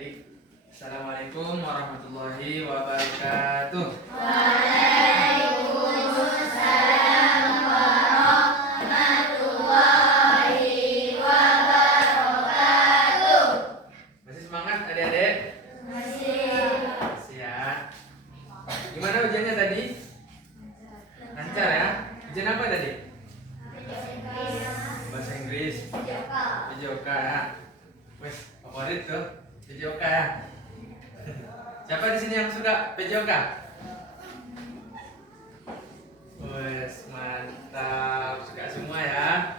Baik. Assalamualaikum warahmatullahi wabarakatuh. Waalaikumsalam warahmatullahi wabarakatuh. Masih semangat adik-adik? Masih. Masih ya. Gimana ujiannya tadi? Lancar ya? Ujian apa tadi? Bahasa Inggris. PJOK ya. Wes, favorit tuh PJOK ya. Siapa di sini yang suka PJOK? Wes, mantap, suka semua ya.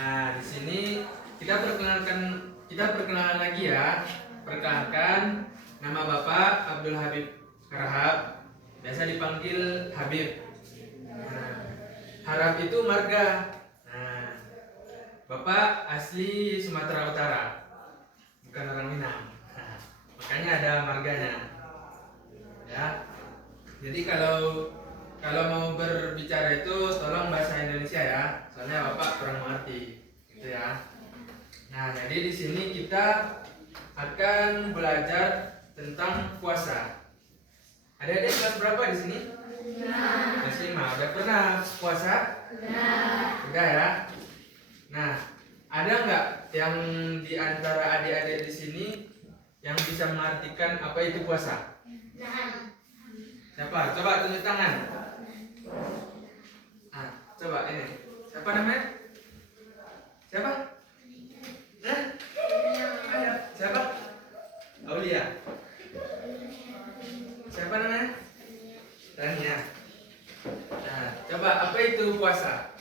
Nah, di sini kita perkenalan lagi ya. Perkenalkan, nama Bapak Abdul Habib Harahap, biasa dipanggil Habib. Nah, Harap itu marga. Nah, Bapak asli Sumatera Utara, bukan orang Minang. Nah, makanya ada marganya. Ya. Jadi kalau mau berbicara itu tolong bahasa Indonesia ya, soalnya Bapak kurang mengerti, gitu ya. Nah, jadi di sini kita akan belajar tentang puasa. Adik-adik kelas berapa di sini? Kelas 5. Udah pernah puasa? Udah ya. Nah, ada nggak yang di antara adik-adik di sini yang bisa mengartikan apa itu puasa? Siapa? Coba tunjuk tangan. Ah, coba ini. Siapa namanya? Siapa? Nah, ayo. Siapa? Aulia. Siapa namanya? Tania. Nah, coba apa itu puasa?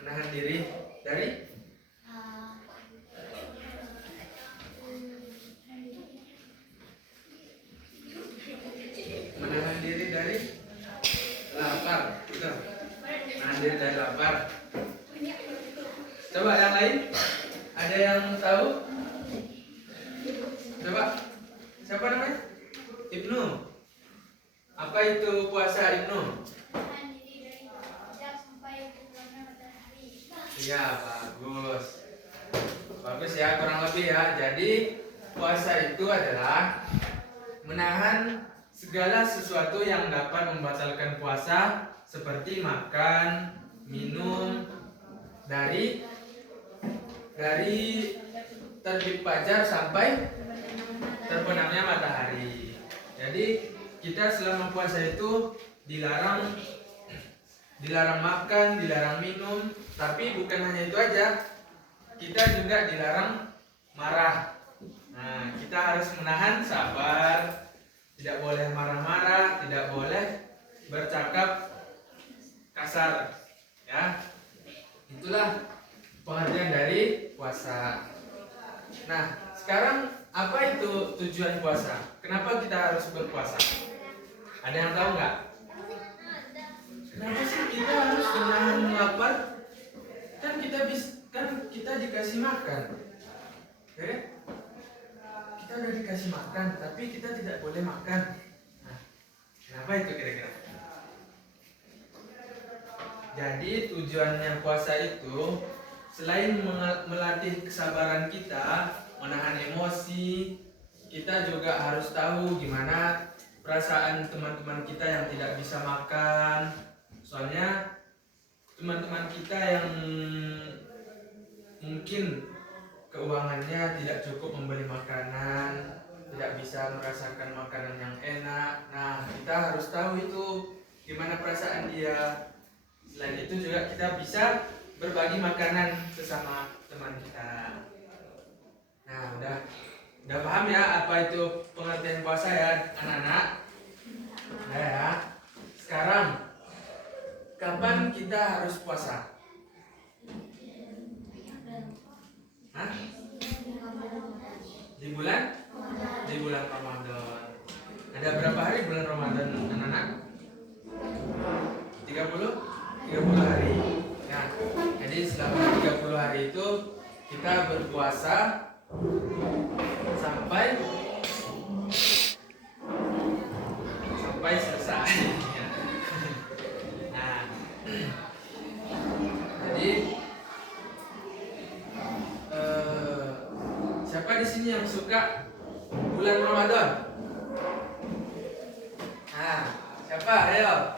Menahan diri dari menahan diri dari lapar, betul. Menahan diri dari lapar. Coba yang lain, ada yang tahu? Coba, siapa namanya? Ibnu. Apa itu puasa Ibnu? Iya, bagus. Bagus ya, kurang lebih ya. Jadi puasa itu adalah menahan segala sesuatu yang dapat membatalkan puasa, seperti makan, minum dari terbit fajar sampai terbenamnya matahari. Jadi kita selama puasa itu dilarang makan, dilarang minum, tapi bukan hanya itu aja, kita juga dilarang marah. Nah, kita harus menahan sabar, tidak boleh marah-marah, tidak boleh bercakap kasar, ya. Itulah pengertian dari puasa. Nah, sekarang apa itu tujuan puasa? Kenapa kita harus berpuasa? Ada yang tahu nggak? Kenapa sih kita harus menahan lapar? Kan kita dikasih makan, oke? Kita udah dikasih makan, tapi kita tidak boleh makan. Nah, kenapa itu kira-kira? Jadi tujuannya puasa itu selain melatih kesabaran kita, menahan emosi, kita juga harus tahu gimana perasaan teman-teman kita yang tidak bisa makan. Soalnya teman-teman kita yang mungkin keuangannya tidak cukup membeli makanan, tidak bisa merasakan makanan yang enak. Nah, kita harus tahu itu gimana perasaan dia. Selain itu juga kita bisa berbagi makanan sesama teman kita. Nah, udah paham ya apa itu pengertian puasa ya, anak-anak? Nah ya. Sekarang kapan kita harus puasa? Hah? Di bulan Ramadan. Ada berapa hari bulan Ramadan, anak-anak? 30 hari. Nah, jadi selama 30 hari itu kita berpuasa sampai selesai. Nah, jadi siapa di sini sini yang suka bulan Ramadan? Nah, siapa? Ayo.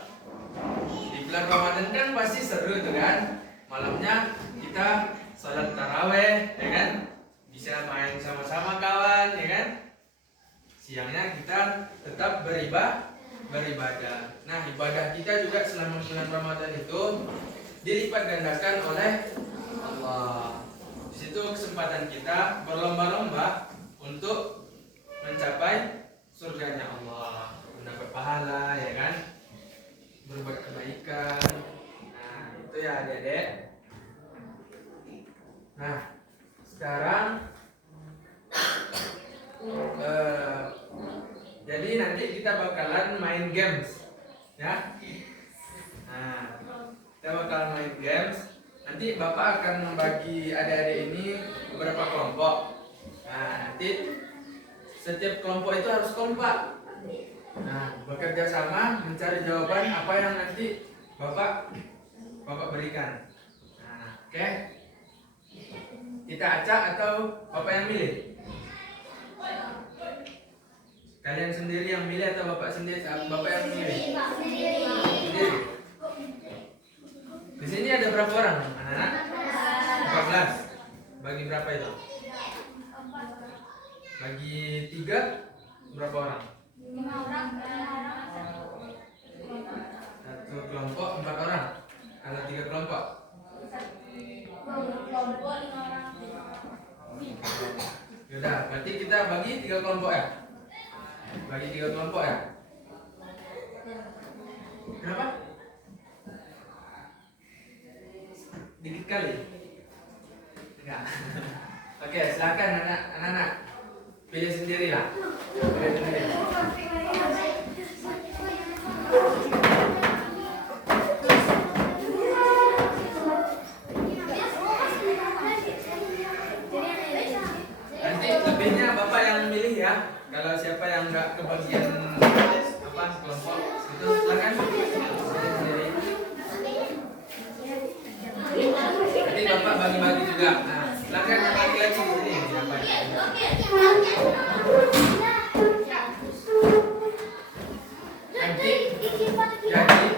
Di bulan Ramadan kan pasti seru tuh kan. Malamnya kita sholat taraweh, ya kan? Bisa main sama-sama kawan, ya kan? Siangnya kita tetap beribadah. Nah, ibadah kita juga selama bulan Ramadan itu dilipat gandakan oleh Allah. Di situ kesempatan kita berlomba-lomba untuk mencapai surganya Allah, mendapat pahala, ya kan? Berbuat kebaikan. Nah, itu ya adik-adik. Nah, sekarang jadi nanti kita bakalan main games, ya. Nah, kita bakalan main games. Nanti Bapak akan membagi adik-adik ini beberapa kelompok. Nah, nanti setiap kelompok itu harus kompak. Nah, bekerja sama mencari jawaban apa yang nanti Bapak berikan. Nah, oke. Kita acak atau Bapak yang milih? Kalian sendiri yang milih atau Bapak sendiri? Bapak yang milih? Sendiri. Di sini ada berapa orang, anak-anak? 14. Bagi berapa itu? Bagi 3 berapa orang? 5 orang. Satu kelompok 4 orang. Kalau 3 kelompok? Kelompok 5 orang. Yaudah, berarti kita bagi 3 kelompok ya? Bagi 3 kelompok ya? Kenapa? Dikit kali? Enggak. Oke, silakan anak-anak. Pilih sendiri lah. Pilih sendiri. Nanti lebihnya Bapak yang milih ya. Kalau siapa yang enggak kebagian kelompok itu silakan pilih sendiri. Nanti Bapak bagi-bagi juga. Nah, silakan yang laki-laki di sini. Nanti jadi ya, silakan.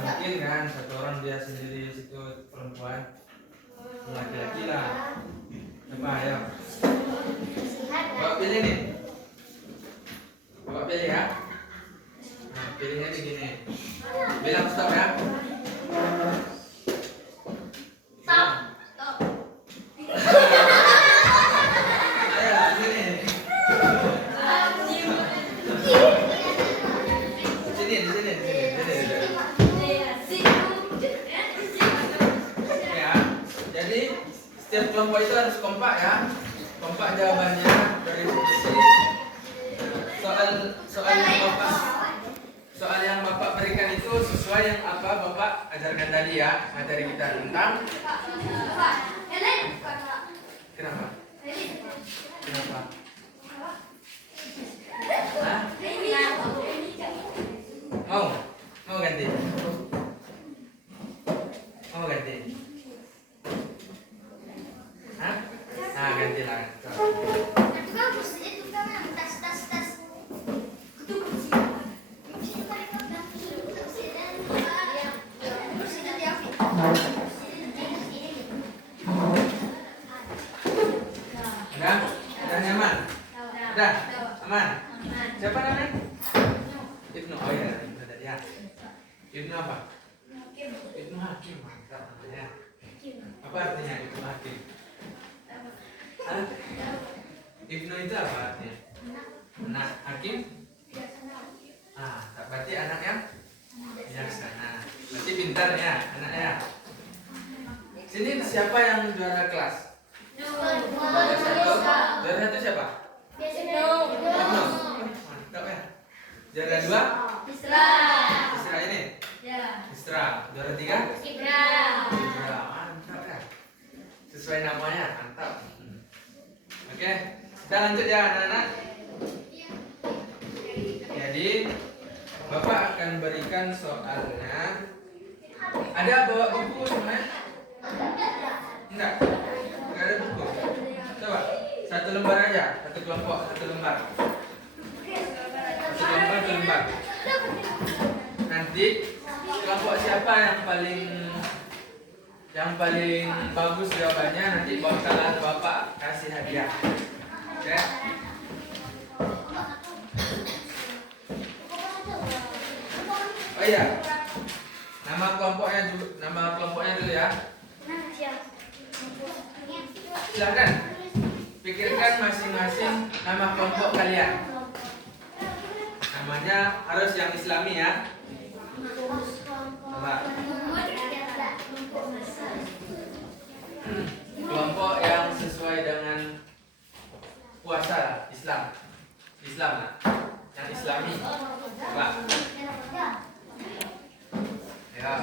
Mungkin kan satu orang dia sendiri situ perempuan. Setiap kelompok itu harus kompak ya. Kompak jawabannya berdiskusi. Soal yang Bapak berikan itu sesuai yang apa Bapak ajarkan tadi ya, materi kita tentang kenapa? Kenapa? Hah? Mau ganti? Mau ganti? Hah? Nah, gantilah. Udah nyaman? Udah? Aman? Siapa namanya? Ibnu. Oh iya, Ibnu tadi ya. Ibnu apa? Ibnu Hakim. Mantap namanya. Apa artinya Ibnu Hakim? Hah? Ibnu itu apa artinya? Anak Hakim? Berarti anak yang bijaksana. Berarti pintar ya anaknya. Sini siapa yang juara kelas? Juara satu. Juara satu siapa? Ibnu. Mantap ya. Juara dua? Isra ini? Isra. Juara tiga? Ibra. Mantap ya. Sesuai namanya, mantap. Oke, kita lanjut ya anak-anak. Jadi Bapak akan berikan soalnya. Ada bawa buku semuanya? Enggak ada buku. Coba satu lembar aja, satu kelompok satu lembar. Satu lembar. Nanti kelompok siapa yang paling bagus jawabannya nanti bakalan Bapak kasih hadiah. Oke? Oh iya. Nama kelompoknya dulu ya. Silakan pikirkan masing-masing nama kelompok kalian. Namanya harus yang Islami ya. Coba. Kelompok yang sesuai dengan puasa Islam lah. Yang Islami. Coba. Ya.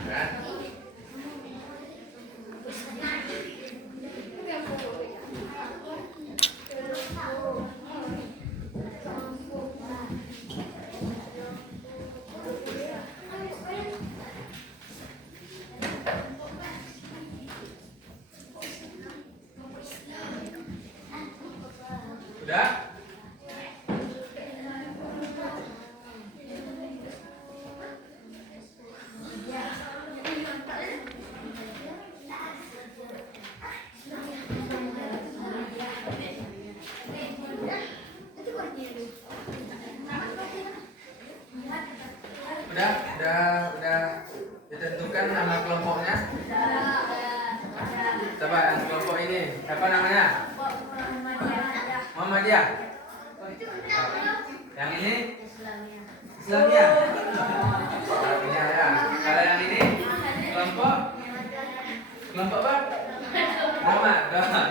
Kan? Udah? Udah ditentukan nama kelompoknya? Coba yang kelompok ini, apa namanya? Muhammadiyah. Yang ini? Islamiyah. Islamiyah ya. Kalau yang ini kelompok apa? Muhammad. Mantap.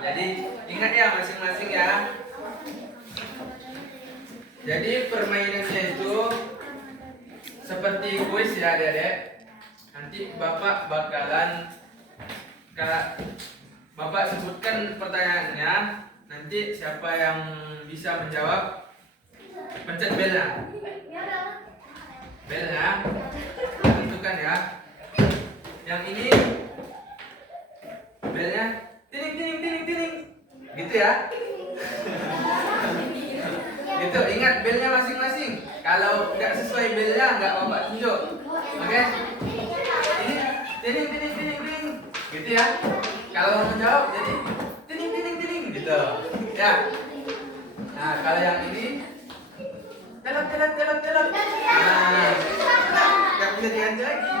Jadi ingat ya masing-masing ya. Jadi permainannya itu seperti kuis ya adik-adik. Nanti Bapak sebutkan pertanyaannya. Nanti siapa yang bisa menjawab pencet belnya. Tentukan ya. Yang ini belnya tining. Gitu ya. Gitu, ingat belnya masing-masing. Kalau nggak sesuai belnya nggak Bapak tunjuk. Oke? Ini tining. Gitu ya. Kalau mau menjawab jadi tining gitu. Ya. Nah, kalau yang ini telot. Nah, nggak bisa diganti lagi.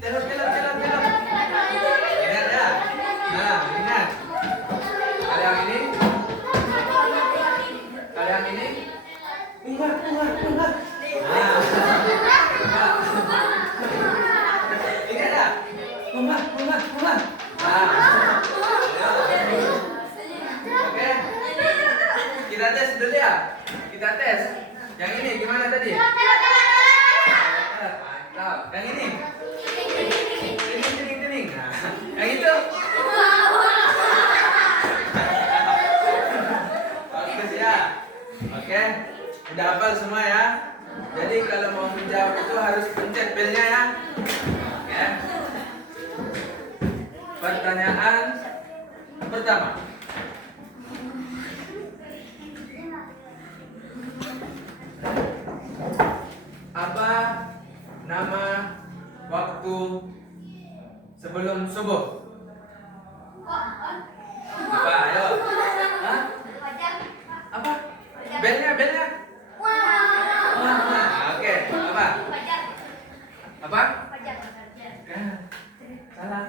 Telot. Ingat ya. Nah, ingat. Kalau yang ini unggah. Nah. Yang ini. Tining. Nah, yang itu. Bagus ya. Oke. Udah hafal semua ya. Jadi kalau mau menjawab itu harus pencet belnya ya. Oke. Pertanyaan pertama. Apa nama waktu sebelum subuh? Apa? Ayo. Hah? Apa? Belnya. Oke. Apa? Apa? Salah.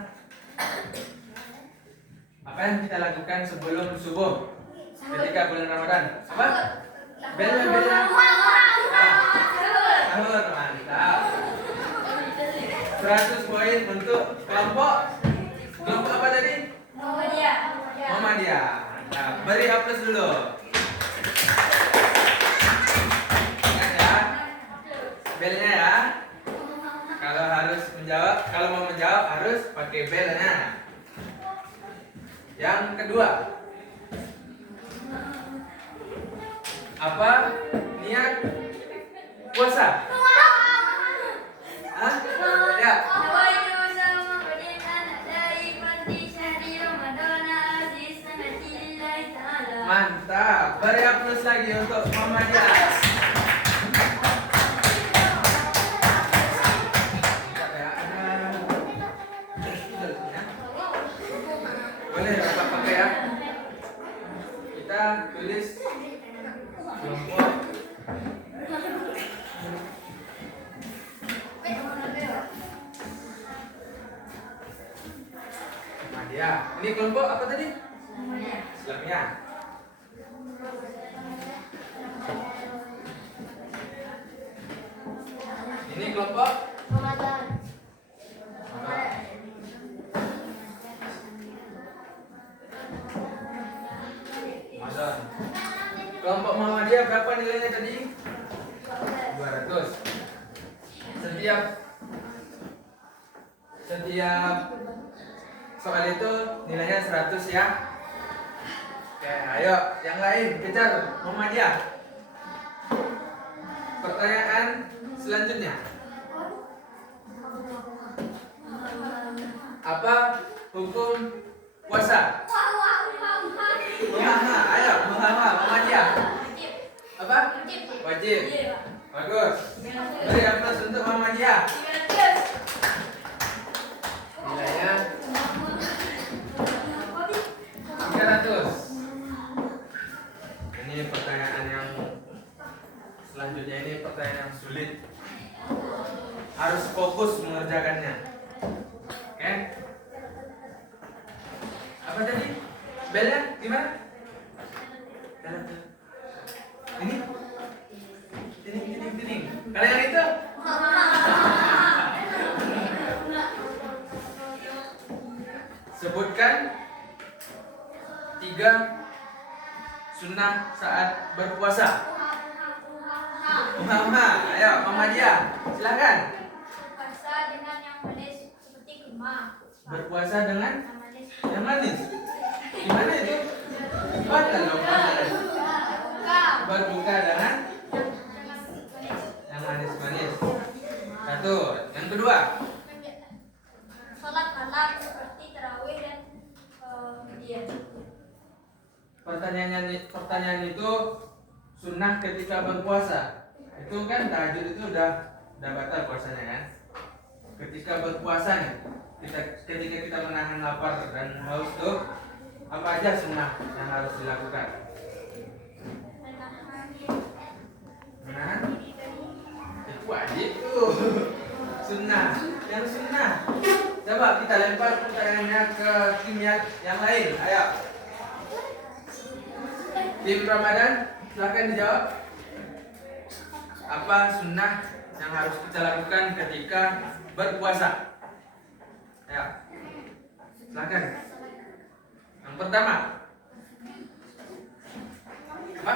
Apa yang kita lakukan sebelum subuh ketika bulan Ramadan? Apa? Belnya. Sahur, mantap. 100 poin untuk kelompok apa tadi? Muhammadiyah. Mantap. Beri aplaus dulu. Ingat ya, belnya ya. Kalau mau menjawab harus pakai belnya. Yang kedua, apa niat puasa? Hah? Ya. Mantap. Beri aplaus lagi untuk Muhammadiyah. Boleh Bapak pakai ya. Kita tulis kelompok Muhammadiyah. Ini kelompok apa tadi? Islamiyah. Ini kelompok Ramadan. Kelompok Muhammadiyah berapa nilainya tadi? 200. Setiap soal itu nilainya 100 ya. Oke, ayo yang lain kejar Muhammadiyah. Pertanyaan selanjutnya. Apa hukum puasa? Ayo Muhammadiyah. Apa? Wajib. Bagus. Beri aplaus untuk Muhammadiyah. Nilainya 300. Ini pertanyaan yang selanjutnya, ini pertanyaan yang sulit. Harus fokus mengerjakannya. Oke? Apa tadi? Belnya gimana? Ini? Tining. Kalau yang itu? Sebutkan 3 sunnah saat berpuasa. Ayo Muhammadiyah, silakan. Berpuasa dengan yang manis seperti kurma. Berpuasa dengan yang manis. Gimana itu? Batal dong. Berbuka dengan yang manis-manis. Satu. Yang kedua, Sholat malam seperti tarawih dan dia. Pertanyaan itu sunnah ketika berpuasa. Itu kan tahajud itu udah batal puasanya kan? Ketika berpuasa nih, ketika kita menahan lapar dan haus tuh, apa aja sunnah yang harus dilakukan? Menahan? Itu wajib tuh. Sunnah. Yang sunnah. Coba kita lempar pertanyaannya ke tim yang lain. Ayo. Tim Ramadan, silahkan dijawab. Apa sunnah yang harus kita lakukan ketika berpuasa? Ya, silahkan. Yang pertama, apa?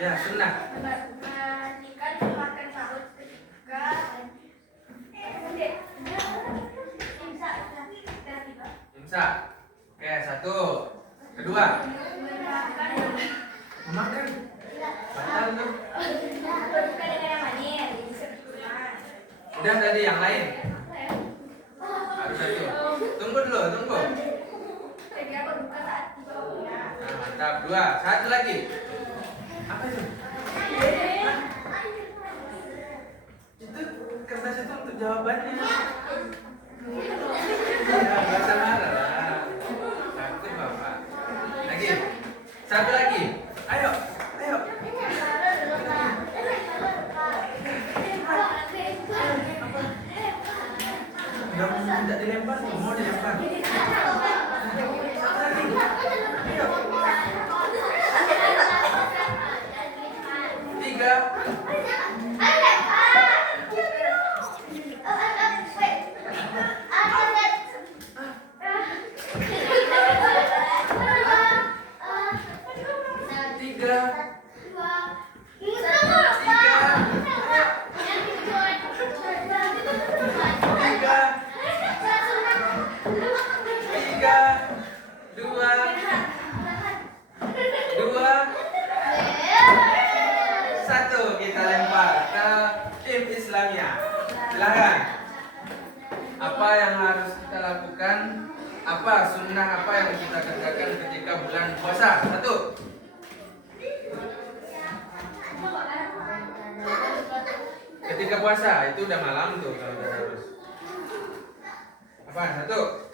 Ya, sunnah. Matikan makan sahur ketika Udah tadi yang lain. Harus satu. Tunggu dulu, tunggu. Nah, mantap. 2. Satu lagi. Apa itu? Hah? Itu kertas itu untuk jawabannya. Ya, bahasa marah lah. Takut Bapak. Lagi. Satu lagi. Ayo, ayo. Udah tidak dilempar tuh, mau dilempar. Satu lagi. Ayo. 3. Kita lempar ke tim Islamia. Silakan. Apa yang harus kita lakukan? Apa sunnah apa yang kita kerjakan ketika bulan puasa? 1. Ketika puasa itu udah malam tuh kalau udah harus. Apa? 1.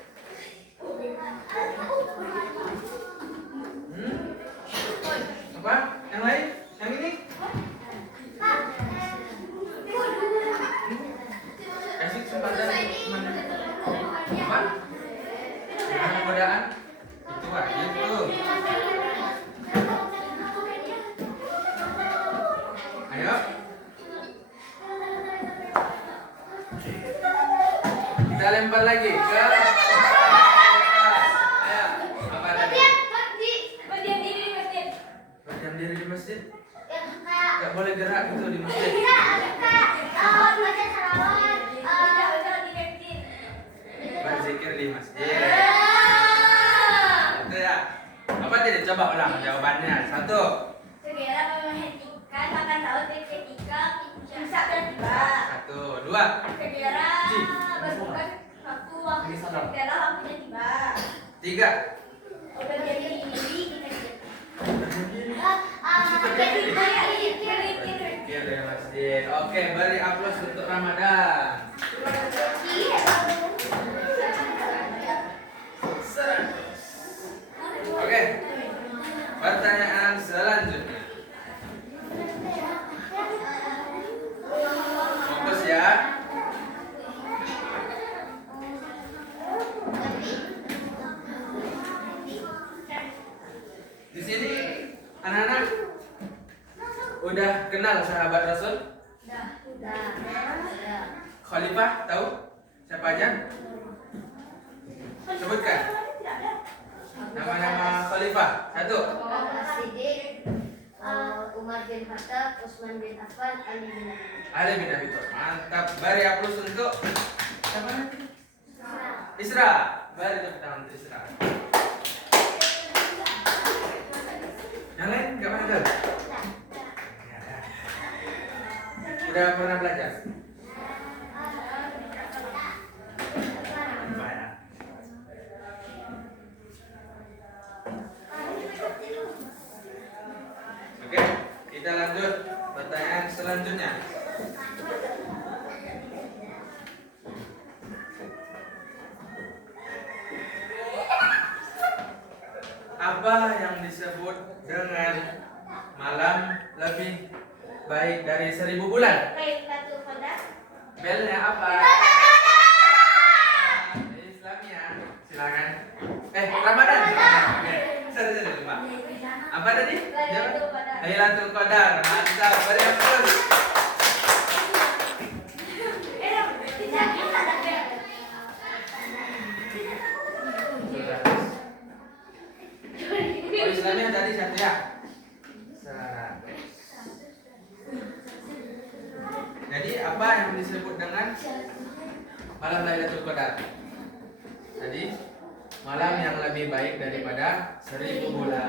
Apa? Yang lain? Yang ini? Kasih kesempatan apa? Jangan godaan. Itu wajib tuh. Ayo. Kita lempar lagi ke. Ayo. Apa tadi? Berdiam diri di masjid. Gak boleh gerak gitu di masjid. Berzikir di masjid. Itu ya. Apa tadi? Coba ulang jawabannya. 1. Segera memperhatikan akan tahu ketika bisa tiba. 1. 2. Segera berbuka waktu segera waktunya tiba. 3. Berdiam diri di masjid. Berzikir di masjid. Oke, beri aplaus untuk Ramadan. Oke, pertanyaan selanjutnya. Fokus ya. Di sini anak-anak udah kenal sahabat Rasul? Khalifah tahu siapa aja? Sebutkan nama-nama Khalifah. 1. As-Siddiq, Umar bin Khattab, Utsman bin Affan, Ali bin Abi Thalib. Ali bin Abi Thalib. Mantap. Beri aplaus untuk siapa nanti? Isra. Beri tepuk tangan untuk Isra. Yang lain nggak pernah tahu? Udah pernah belajar? Oke, kita lanjut pertanyaan selanjutnya. Apa yang disebut dengan malam lebih baik dari 1000 bulan? Lailatul Qadar. Belnya apa? Islamnya. Silakan. Ramadan. Oke. Sorry, lupa. Apa tadi? Lailatul Qadar. Lailatul Qadar. Mantap. Beri aplaus. Oh, Islamnya tadi 1 ya? 100. Jadi apa yang disebut dengan malam Lailatul Qadar? Tadi malam yang lebih baik daripada 1000 bulan.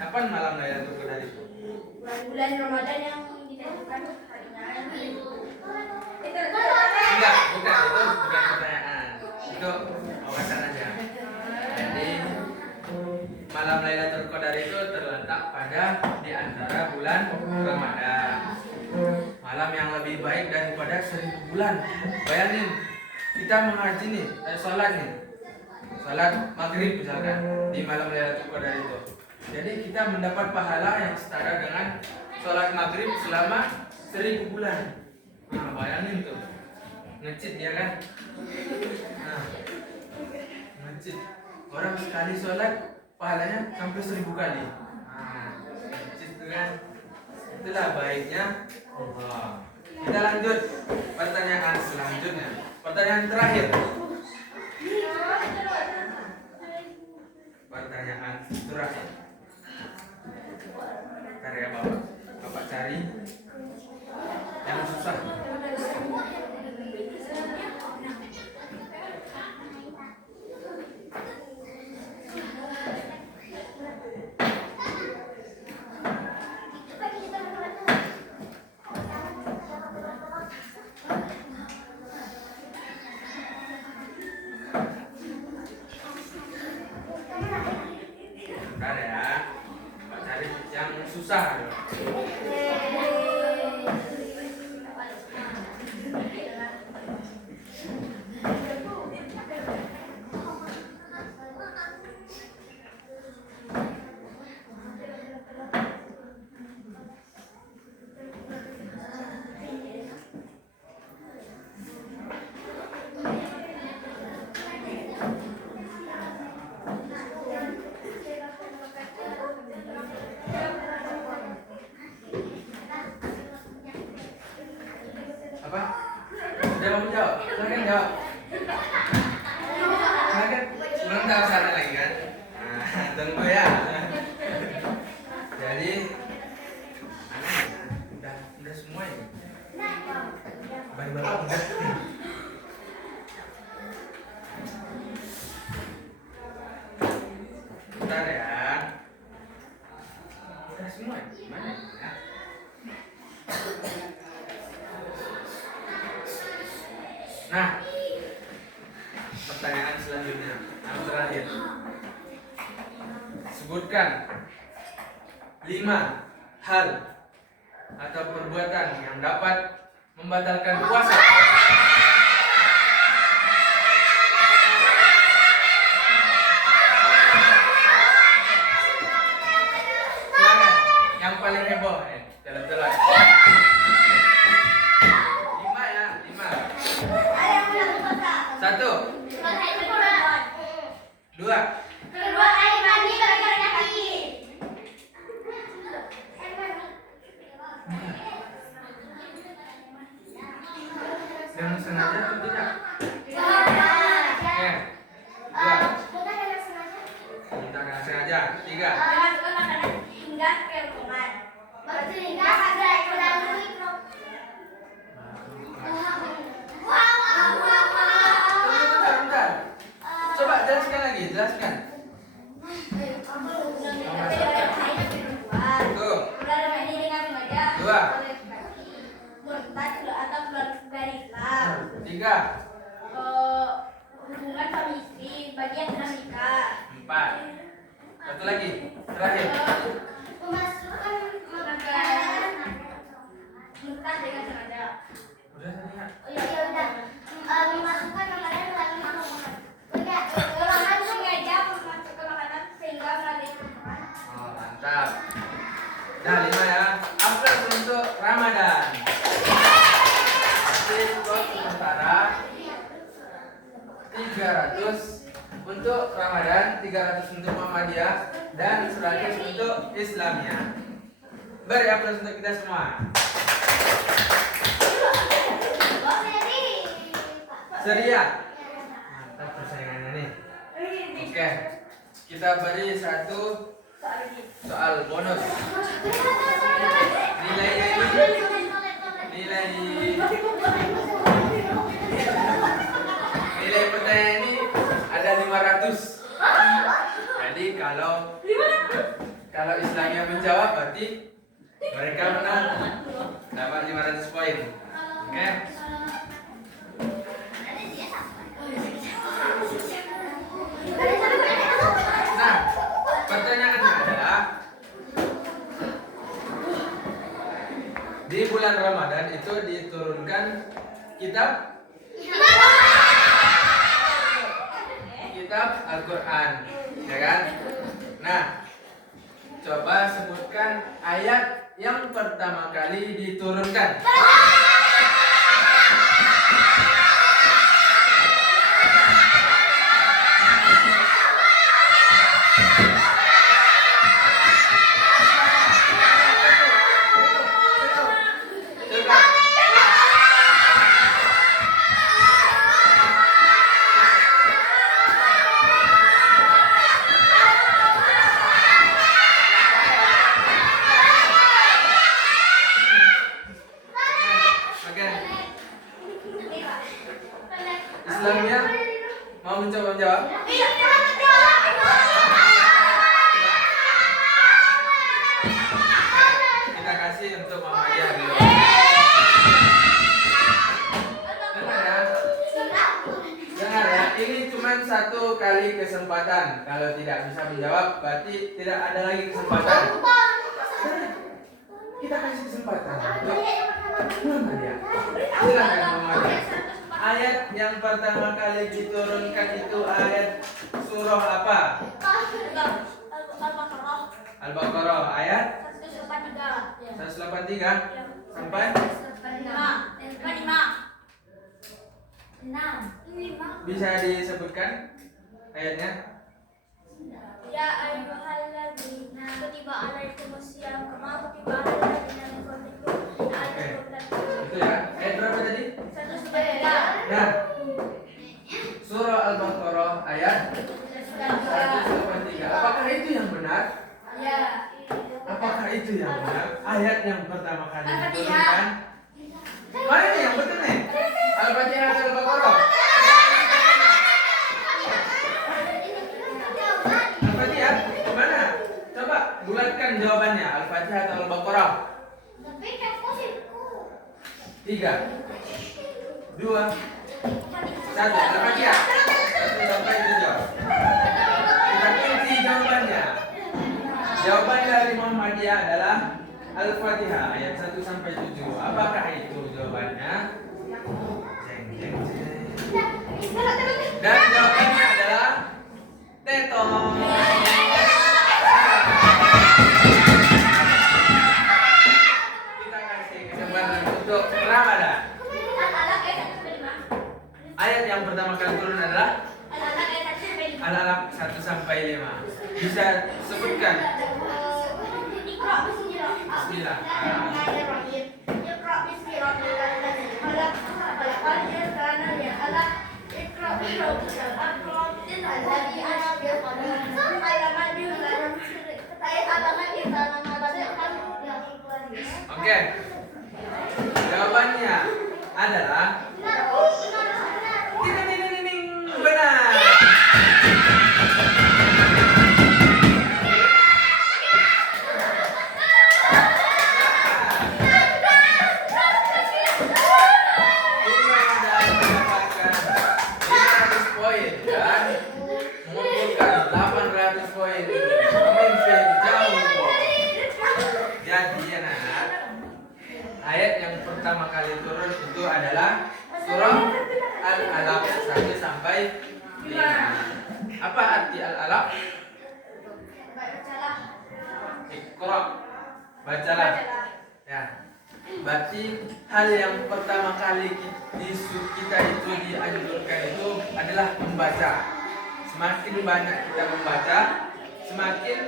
Kapan malam Lailatul Qadar itu? Bulan Ramadan yang ditentukan harinya. Itu daripada 1000 bulan. Bayangin, kita mengaji nih, sholat nih, sholat maghrib misalkan di malam Lailatul Qadar itu. Jadi kita mendapat pahala yang setara dengan sholat maghrib selama 1000 bulan. Nah, bayangin tuh, ngecit dia kan? Nah, ngecit. Orang sekali sholat pahalanya sampai 1000 kali. Nah, ngecit tuh kan? Itulah baiknya Allah. Kita lanjut pertanyaan selanjutnya. Pertanyaan terakhir. Pertanyaan terakhir. Karya Bapak. Bapak cari yang susah. Bentar ya. Bapak cari yang susah. Apa? Udah kamu jawab? Silakan jawab. Silakan. Belum tahu sana lagi kan? Nah, tunggu ya. Jadi udah semua ini. Baru-baru udah. Bentar ya. Udah semua. Gimana ya? Nah, pertanyaan selanjutnya, yang terakhir. Sebutkan 5 hal atau perbuatan yang dapat membatalkan puasa. Silakan, yang paling heboh, jalan-jalan. 5 ya, 5. 1, 2, yang sengaja atau tidak? Oke. 2, minta yang sengaja. 3, bentar. Coba jelaskan lagi, jelaskan. Tuh. 2, 3, hubungan suami istri bagi yang sedang nikah. 4. Satu lagi, terakhir. Memasukkan makanan mentah dengan sengaja. Udah tadi ya? Oh iya udah. Memasukkan makanan melalui makanan. Udah. Makanan sengaja memasukkan makanan sehingga melalui makanan. Oh, mantap. Nah, 5 ya. Aflas untuk Ramadan. Skor sementara 300 untuk Ramadan, 300 untuk Muhammadiyah, dan 100 untuk Islamiyah. Beri aplaus untuk kita semua. Seria. Mantap persaingannya nih. Oke, kita beri satu soal bonus. Nilainya ini nilai pertanyaan ini ada 500. Jadi kalau Islamiyah menjawab berarti mereka menang, dapat 500 poin. Oke. Nah, pertanyaannya adalah di bulan Ramadan itu diturunkan Kitab Al-Quran, ya kan? Nah, coba sebutkan ayat yang pertama kali diturunkan. Coba. Oke. Islamnya mau mencoba menjawab? Kita kasih untuk Muhammadiyah dulu. Dengar ya. Dengar ya. Ini cuma satu kali kesempatan. Kalau tidak bisa menjawab, berarti tidak ada lagi kesempatan. Kita kasih kesempatan untuk Muhammadiyah. Silakan Muhammadiyah. Ayat yang pertama kali diturunkan itu ayat surah apa? Al-Baqarah ayat 183 sampai bisa disebutkan ayatnya? Ya ayyuhalladzina kutiba alaikumusiyam kama kutiba alal ladzina min qablikum la'allakum tattaqun. Itu ya. Ayat berapa tadi? 183. Nah, surah Al-Baqarah ayat 183. Apakah itu yang benar? Ya. Apakah itu yang benar? Ayat yang pertama kali diturunkan. Mana nih yang betul nih? Al-Fatihah atau Al-Baqarah? Al-Fatihah? Mana? Coba bulatkan jawabannya. Al-Fatihah atau Al-Baqarah? 3 2 1. Al-Fatihah. 1 sampai 7. Kita kunci jawabannya. Jawaban dari Muhammadiyah adalah Al-Fatihah ayat 1 sampai 7. Apakah itu jawabannya? Jeng jeng jeng. Dan jawabannya adalah tetong. Kita kasih kesempatan untuk Ramadan. Ayat yang pertama kali turun adalah Al-Alaq 1 sampai 5. Bisa sebutkan? Bismillah. Oke. Jawabannya adalah ding, ding, ding, ding, benar. Ini adalah mendapatkan 500 poin dan mengumpulkan 800 poin. Memimpin jauh. Jadi anak-anak, ayat yang pertama kali turun itu adalah surah Al-Alaq 1 sampai 5. Apa arti Al-Alaq? Iqra, bacalah. Ya. Berarti hal yang pertama kali kita itu dianjurkan itu adalah membaca. Semakin banyak kita membaca, semakin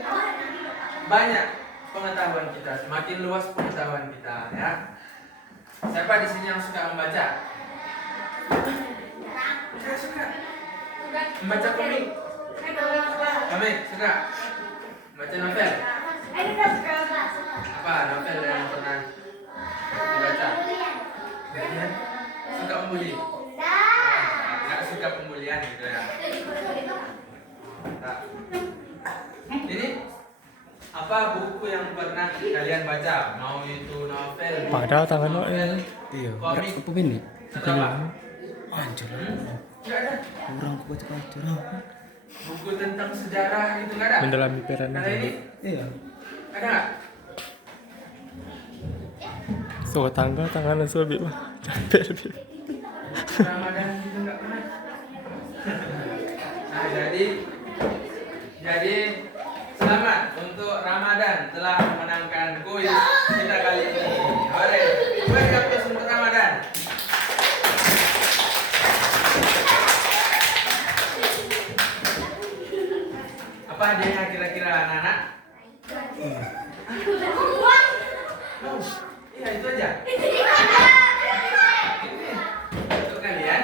banyak pengetahuan kita, semakin luas pengetahuan kita, ya. Siapa di sini yang suka membaca? Saya suka membaca komik. Komik suka baca novel. Apa novel yang pernah dibaca? Kalian suka membuli? Nggak suka pembulian gitu ya? Nah, ini apa buku yang pernah kalian baca? Mau itu novel? Padahal tangan lo Iya, komik, apa ini? atau apa? Anjir, Nggak ada. kurang aku baca anjir. Buku tentang sejarah gitu nggak ada? Mendalami peran Kalau ini Iya. ada nggak? so tangga tangan lebih mah capek lebih Ramadan itu nggak pernah. Nah, jadi selamat untuk Ramadan telah memenangkan kuis kita kali ini. Hore, beri aplaus untuk Ramadan. Apa hadiahnya kira-kira anak-anak? Oh, iya itu aja. Untuk kalian.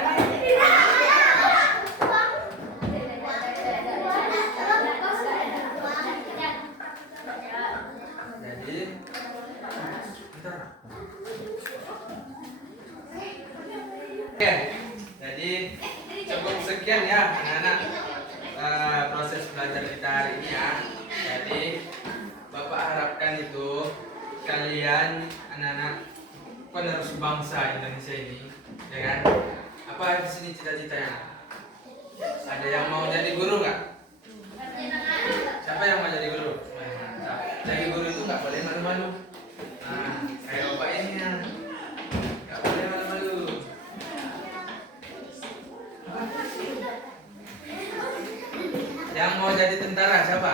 Jadi, bentar. Oke, jadi cukup sekian ya anak-anak proses belajar kita hari ini ya. Jadi Bapak harapkan itu kalian anak-anak penerus bangsa Indonesia ini, ya kan? Apa di sini cita-citanya? Ada yang mau jadi guru nggak? Siapa yang mau jadi guru? Jadi guru itu nggak boleh malu-malu. Nah, kayak bapak ini ya, nggak boleh malu-malu. Yang mau jadi tentara siapa?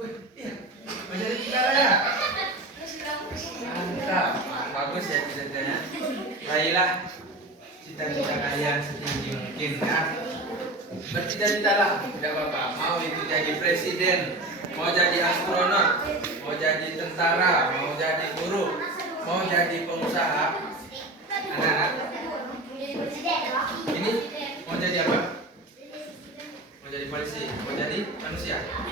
Wih, iya, mau jadi tentara ya? Mantap, bagus ya cita-citanya. Raihlah cita-cita kalian setinggi mungkin ya. Bercita-citalah, tidak apa-apa. Mau itu jadi presiden, mau jadi astronot, mau jadi tentara, mau jadi guru, mau jadi pengusaha. Anak-anak, ini mau jadi apa? Mau jadi polisi, mau jadi manusia. Mau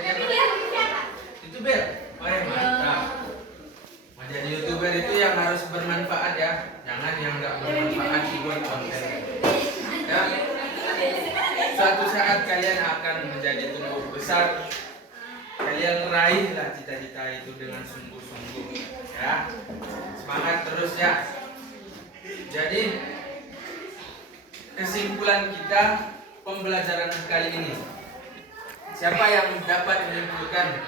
jadi apa? YouTuber. Oh ya, mantap. Mau jadi YouTuber itu yang harus bermanfaat ya. Jangan yang nggak bermanfaat dibuat konten. Ya. Suatu saat kalian akan menjadi tumbuh besar. Kalian raihlah cita-cita itu dengan sungguh-sungguh. Ya. Semangat terus ya. Jadi kesimpulan kita pembelajaran kali ini. Siapa yang dapat menyimpulkan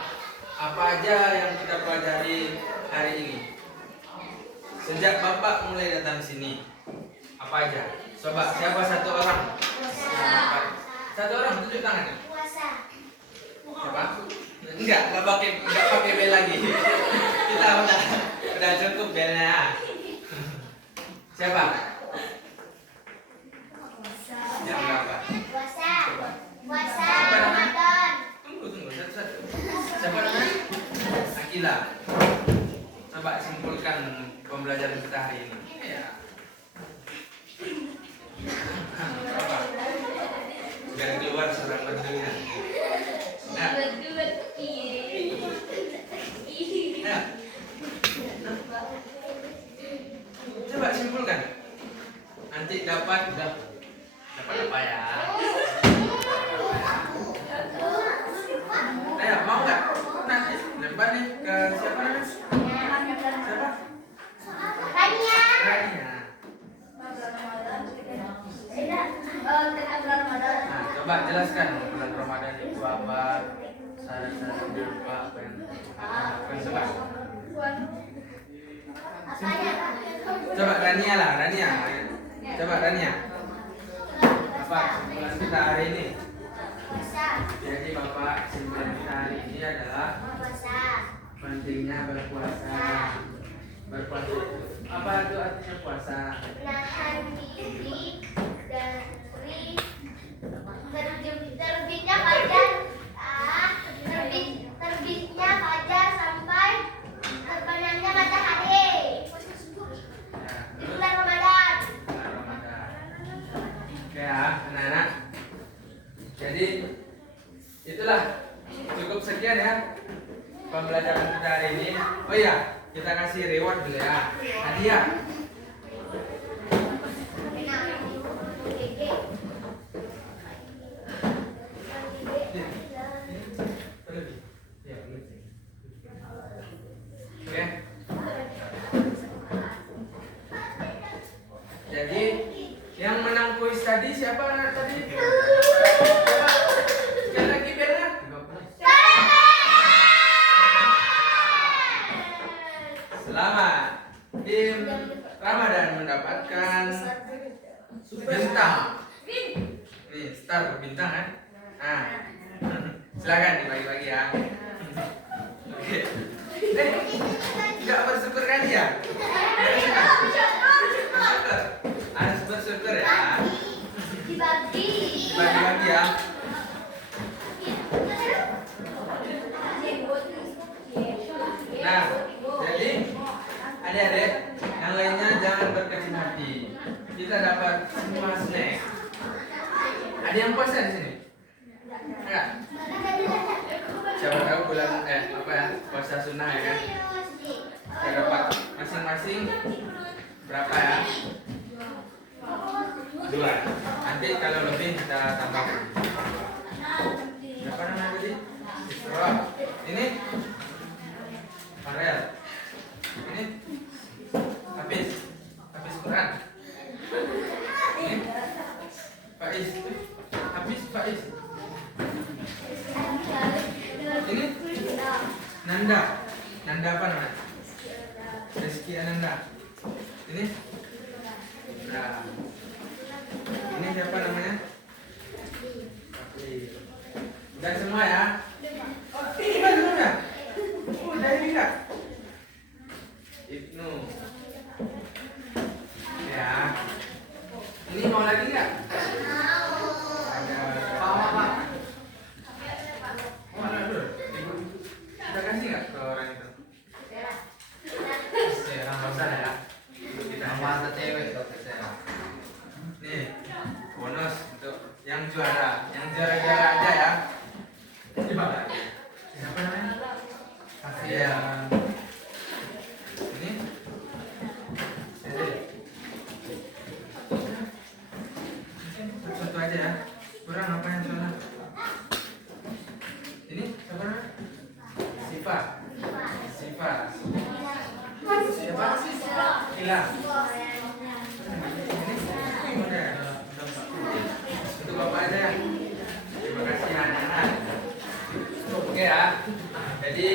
apa aja yang kita pelajari hari ini? Sejak Bapak mulai datang sini, apa aja? Coba siapa satu orang? Satu orang tunjuk tangannya. Siapa? Enggak pakai bel lagi. Kita udah cukup belnya. Siapa? Yang berapa? Puasa Ramadan. Tunggu satu. Siapa namanya? Akila. Coba simpulkan pembelajaran kita hari ini. Ya. Apa? Biar keluar suara merdunya. Nah. Nah. Coba simpulkan. Nanti dapat apa ya? Ayo, mau nggak? Nanti lempar nih ke siapa namanya? Siapa? Rania. Nah, coba jelaskan bulan Ramadan itu apa? Syarat-syaratnya apa yang coba? Coba Rania. Coba Rania. Apa kesimpulan kita hari ini? Jadi Bapak, kesimpulan kita hari ini adalah pentingnya berpuasa. Berpuasa itu apa itu artinya puasa? Menahan diri dari terbitnya fajar sampai terbenamnya matahari. Di bulan Ramadan. Oke ya, anak-anak. Jadi itulah cukup sekian ya pembelajaran kita hari ini. Oh iya, kita kasih reward dulu ya. Hadiah. Oke. Jadi yang menang kuis tadi siapa tadi? Sekali lagi belnya. Selamat. tim Ramadan mendapatkan bintang. Nih, star berbintang kan? Nah, silakan dibagi-bagi ya. Oke. Nggak bersyukur kan ya? Bersyukur. Harus bersyukur ya. Dibagi. Bagi-bagi ya. Nah, jadi adik-adik yang lainnya jangan berkecil hati. Kita dapat semua snack. Ada yang puasa di sini? Enggak? Siapa tahu bulan puasa sunnah ya kan? Kita dapat masing-masing berapa ya? 2. Nanti kalau lebih kita tambahkan. Berapa namanya tadi? Isra. Ini Farel. Ini Hafiz Quran. Ini Faiz. Hafiz Faiz. Ini Nanda. Nanda apa namanya? Rizky Ananda. Ini nah. Ini siapa namanya? Udah semua ya? Ini baru udah. Udah ini enggak? Ibnu. Ya. Ini mau lagi enggak? Ada Pak. Oh, ada dulu. Ibu. Kita kasih enggak ke orang itu? Ya, bosan ya. Kita nama cewek tuh saya. Nih, bonus untuk yang juara aja ya. Coba. Siapa namanya? Asia. Ini. Satu aja ya. Kurang apa yang soalnya? Ini siapa namanya? Siva. Siapa? Ila. Untuk Bapak aja ya. Terima kasih anak-anak. Oke ya. Jadi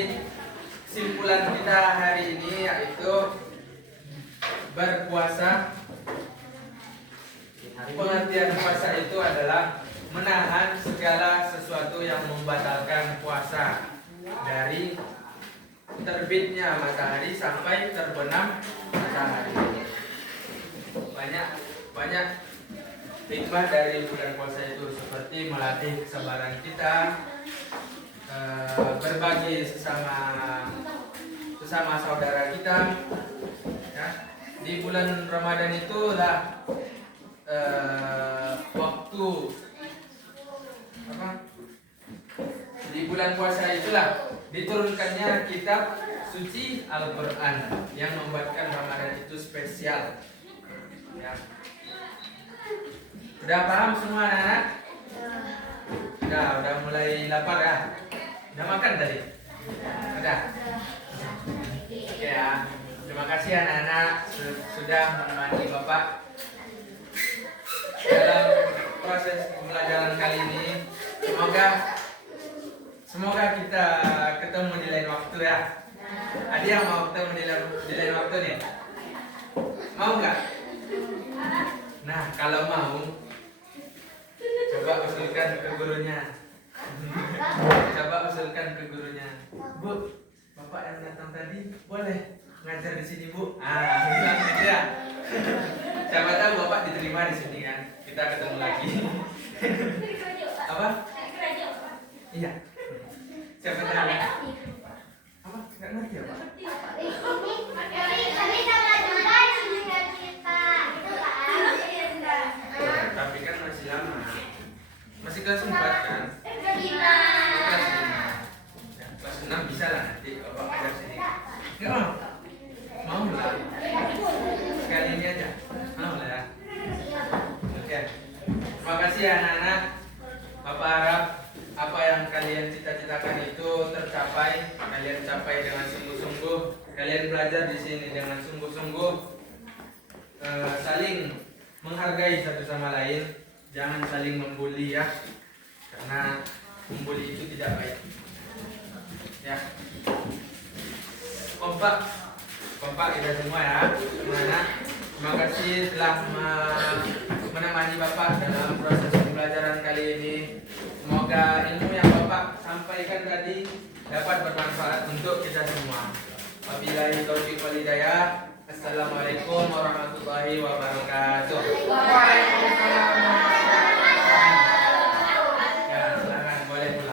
kesimpulan kita hari ini yaitu berpuasa. Pengertian puasa itu adalah menahan segala sesuatu yang membatalkan puasa dari terbitnya matahari sampai terbenam matahari. Banyak hikmah dari bulan puasa itu, seperti melatih kesabaran kita, berbagi sesama saudara kita ya. Di bulan Ramadan itulah waktu di bulan puasa itulah diturunkannya kitab suci Al-Quran yang membuatkan Ramadan itu spesial ya. Udah paham semua anak-anak? Udah mulai lapar ya? Udah makan tadi? Udah? Oke ya. Terima kasih anak-anak sudah menemani Bapak dalam proses pembelajaran kali ini. Semoga kita ketemu di lain waktu ya. Ada yang mau ketemu di lain waktu nih? Mau nggak? Nah, kalau mau, coba usulkan ke gurunya. Bu, Bapak yang datang tadi boleh ngajar di sini, Bu? Bilang gitu ya. Siapa tahu Bapak diterima di sini kan? Kita ketemu lagi. Apa? Iya. Siapa tahu? Apa? Nggak ngerti apa? Tapi kan masih lama. Masih kelas 4 kan? Kelas 5. Ya, kelas 6 bisa lah nanti Bapak ngajar sini. Nggak mau? Mau lah. Sekali ini aja. Mau lah ya. Oke. Terima kasih ya anak-anak. Bapak harap apa yang kalian cita-citakan itu tercapai. Kalian capai dengan sungguh-sungguh. Kalian belajar di sini dengan sungguh-sungguh. Saling menghargai satu sama lain. Jangan saling membuli ya. Karena membuli itu tidak baik. Ya. Kompak kompak kita semua ya. Gimana? Terima kasih telah menemani Bapak dalam proses pembelajaran kali ini. Semoga ilmu yang Bapak sampaikan tadi dapat bermanfaat untuk kita semua. Wabillahi taufiq wal hidayah. Assalamualaikum warahmatullahi wabarakatuh. Waalaikumsalam.